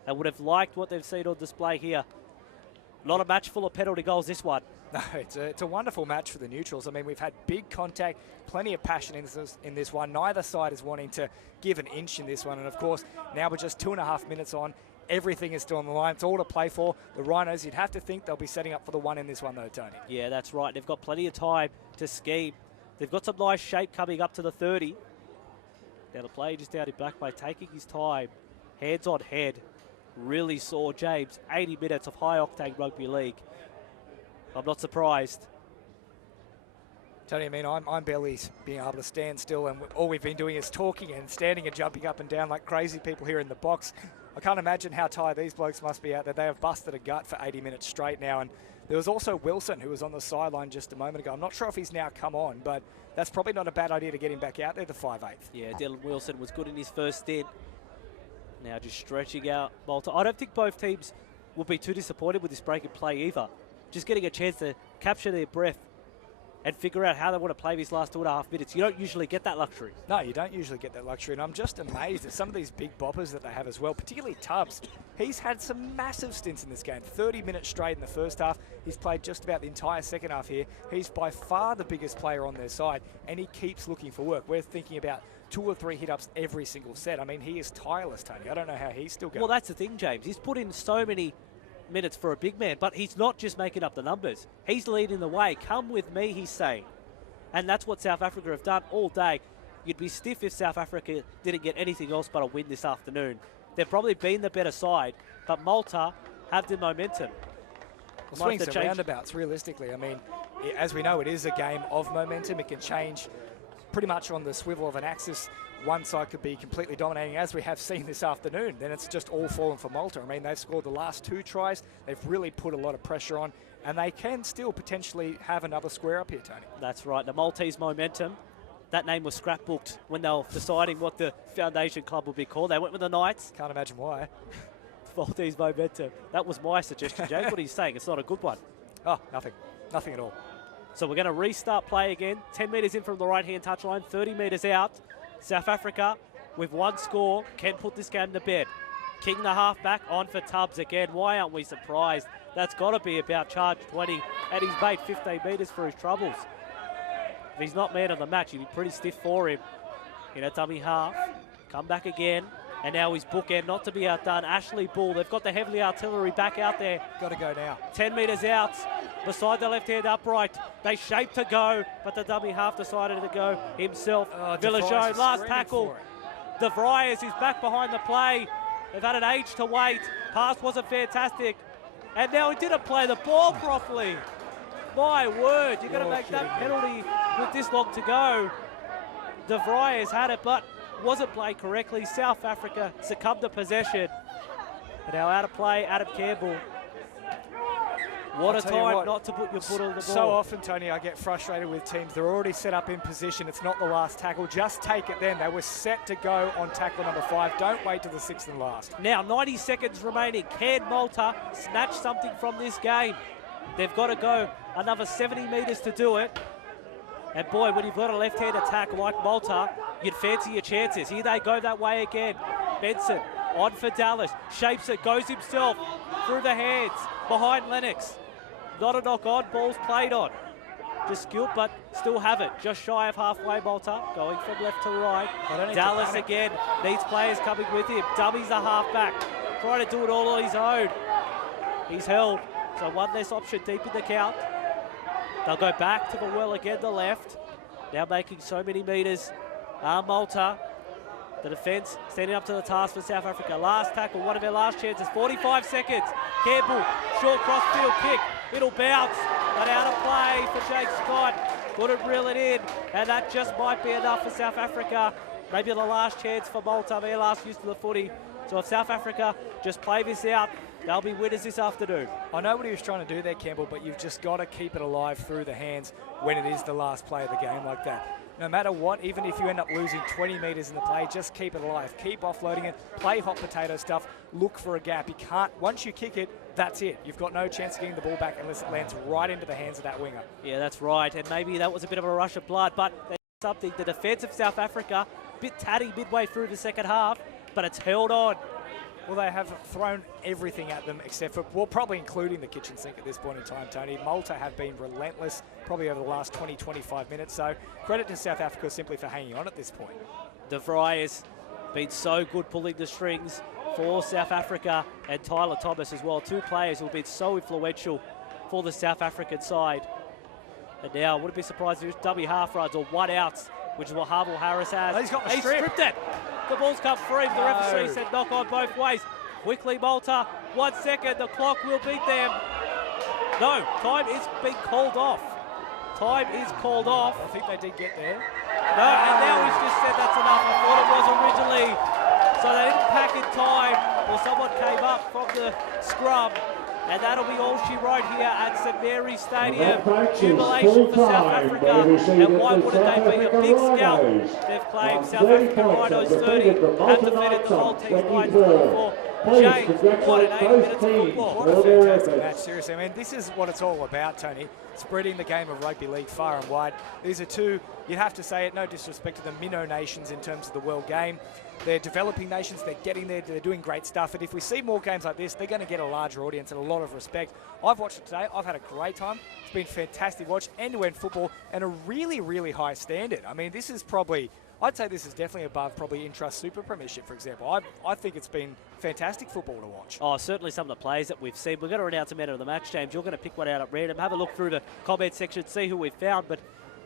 and would have liked what they've seen on display here. Not a match full of penalty goals, this one. No, it's a wonderful match for the neutrals. I mean, we've had big contact, plenty of passion in this one. Neither side is wanting to give an inch in this one. And, of course, now we're just 2.5 minutes on. Everything is still on the line. It's all to play for. The Rhinos, you'd have to think they'll be setting up for the one in this one, though, Tony. Yeah, that's right. They've got plenty of time to scheme. They've got some nice shape coming up to the 30. Now the play just out in back by taking his time. Hands on head. Really saw James. 80 minutes of high-octane rugby league. I'm not surprised. Tony, I mean, I'm barely being able to stand still, and all we've been doing is talking and standing and jumping up and down like crazy people here in the box. I can't imagine how tired these blokes must be out there. They have busted a gut for 80 minutes straight now. And there was also Wilson, who was on the sideline just a moment ago. I'm not sure if he's now come on, but that's probably not a bad idea to get him back out there, the 5'8". Yeah, Dylan Wilson was good in his first stint. Now just stretching out Malta. I don't think both teams will be too disappointed with this break in play either. Just getting a chance to capture their breath and figure out how they want to play these last 2.5 minutes. You don't usually get that luxury. No, you don't usually get that luxury, and I'm just amazed at some of these big boppers that they have as well, particularly Tubbs. He's had some massive stints in this game, 30 minutes straight in the first half. He's played just about the entire second half here. He's by far the biggest player on their side, and he keeps looking for work. We're thinking about 2 or 3 hit-ups every single set. I mean, he is tireless, Tony. I don't know how he's still going. Well, that's the thing, James. He's put in so many minutes for a big man, but he's not just making up the numbers. He's leading the way. Come with me, he's saying. And that's what South Africa have done all day. You'd be stiff if South Africa didn't get anything else but a win this afternoon. They've probably been the better side, but Malta have the momentum. Well, swings and roundabouts, realistically. I mean, as we know, it is a game of momentum. It can change pretty much on the swivel of an axis. One side could be completely dominating, as we have seen this afternoon. Then it's just all fallen for Malta. I mean, they've scored the last 2 tries. They've really put a lot of pressure on, and they can still potentially have another square up here, Tony. That's right. The Maltese momentum. That name was scrapbooked when they were deciding what the foundation club would be called. They went with the Knights. Can't imagine why. Maltese momentum. That was my suggestion, James. What are you saying? It's not a good one. Oh, nothing. Nothing at all. So we're going to restart play again. 10 metres in from the right-hand touchline, 30 metres out. South Africa, with one score, can put this game to bed. King the halfback on for Tubbs again. Why aren't we surprised? That's got to be about charge 20, and he's made 15 metres for his troubles. If he's not man of the match, he'd be pretty stiff for him. In a dummy half, come back again, and now he's bookend, not to be outdone. Ashley Bull, they've got the heavily artillery back out there. Got to go now. 10 metres out, beside the left-hand upright. They shape to go, but the dummy half decided to go himself. Villageau, last tackle. De Vries is back behind the play. They've had an age to wait. Pass wasn't fantastic. And now he didn't play the ball properly. My word, you're going to make that penalty with this long to go. De Vries had it, but wasn't played correctly. South Africa succumbed to possession. And now out of play, Adam Campbell. What a time not to put your foot on the ball. So often, Tony, I get frustrated with teams. They're already set up in position. It's not the last tackle. Just take it then. They were set to go on tackle number 5. Don't wait to the 6th and last. Now, 90 seconds remaining. Can Malta snatch something from this game? They've got to go another 70 metres to do it. And boy, when you've got a left-hand attack like Malta, you'd fancy your chances. Here they go that way again. Benson on for Dallas. Shapes it, goes himself through the hands. Behind Lennox. Not a knock on, ball's played on. Just skilled, but still have it. Just shy of halfway, Malta. Going from left to right. Dallas again needs players coming with him. Dummy's a halfback. Trying to do it all on his own. He's held. So one less option deep in the count. They'll go back to the well again, the left. Now making so many metres. Malta. The defence standing up to the task for South Africa. Last tackle, one of their last chances. 45 seconds. Campbell, short cross-field kick. It'll bounce, but out of play for Jake Scott. Couldn't reel it in, and that just might be enough for South Africa. Maybe the last chance for Malta, their last use of the footy. So if South Africa just play this out, they'll be winners this afternoon. I know what he was trying to do there, Campbell, but you've just got to keep it alive through the hands when it is the last play of the game like that. No matter what, even if you end up losing 20 metres in the play, just keep it alive. Keep offloading it, play hot potato stuff, look for a gap. You can't, once you kick it, that's it. You've got no chance of getting the ball back unless it lands right into the hands of that winger. Yeah, that's right. And maybe that was a bit of a rush of blood, but something. The defence of South Africa, a bit tatty midway through the second half, but it's held on. Well, they have thrown everything at them except for, well, probably including the kitchen sink at this point in time, Tony. Malta have been relentless probably over the last 20, 25 minutes. So credit to South Africa simply for hanging on at this point. De Vries has been so good pulling the strings for South Africa, and Tyler Thomas as well. Two players who have been so influential for the South African side. And now, wouldn't be surprised if dummy half runs or one outs, which is what Harville Harris has. Oh, he's got the strip. Stripped it. The ball's come free. The referee said knock on both ways. Quickly, Malta. 1 second. The clock will beat them. No, time is being called off. Time is called off. I think they did get there. No, and now he's just said that's enough. I thought it was originally. So they didn't pack in time. Well, someone came up from the scrum. And that'll be all she wrote here at St Mary's Stadium. Jubilation for South Africa. And why wouldn't they be? A big scalp they've claimed. South African Rhinos 30 have defeated the Maltese Lions 44. James, what an 8 minutes of football. What a fantastic match, seriously. I mean, this is what it's all about, Tony. Spreading the game of rugby league far and wide. These are two, you'd have to say it, no disrespect to the minnow nations in terms of the world game. They're developing nations, they're getting there, they're doing great stuff. And if we see more games like this, they're going to get a larger audience and a lot of respect. I've watched it today, I've had a great time. It's been fantastic to watch, end-to-end football, and a really, really high standard. I mean, this is probably, I'd say this is definitely above probably Intrust Super Premiership, for example. I think it's been fantastic football to watch. Oh, certainly some of the plays that we've seen. We're going to announce a man of the match, James. You're going to pick one out at random. Have a look through the comment section, see who we've found. But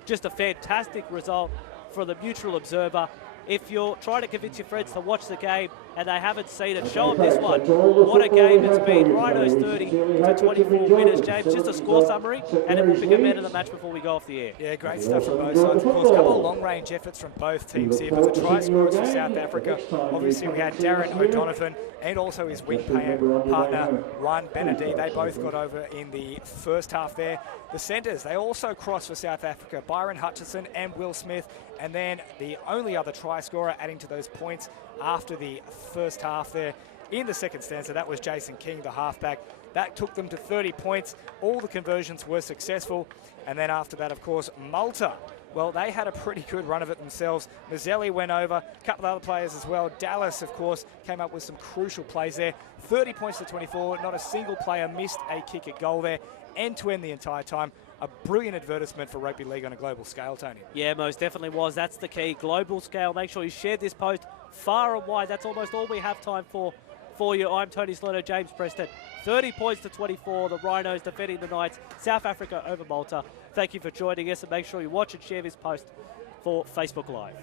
just a fantastic result for the neutral observer. If you're trying to convince your friends to watch the game and they haven't seen it, show them this one. What a game it's been. Rhinos 30 to 24 winners. James, just a score summary, and then we'll pick a man of the match before we go off the air. Yeah, great stuff from both sides. Of course, a couple of long-range efforts from both teams here, but the try scorers for South Africa, obviously we had Darren O'Donovan and also his wing partner, Ryan Benedy. They both got over in the first half there. The centres, they also crossed for South Africa, Byron Hutchison and Will Smith, and then the only other try scorer adding to those points after the first half there in the second stanza. That was Jason King, the halfback. That took them to 30 points. All the conversions were successful. And then after that, of course, Malta. Well, they had a pretty good run of it themselves. Mazzelli went over, a couple of other players as well. Dallas, of course, came up with some crucial plays there. 30 points to 24. Not a single player missed a kick at goal there, end-to-end the entire time. A brilliant advertisement for rugby league on a global scale, Tony. Yeah, most definitely was. That's the key. Global scale. Make sure you share this post far and wide. That's almost all we have time for you. I'm Tony Salerno, James Preston. 30 points to 24. The Rhinos defending the Knights. South Africa over Malta. Thank you for joining us, and make sure you watch and share this post for Facebook Live.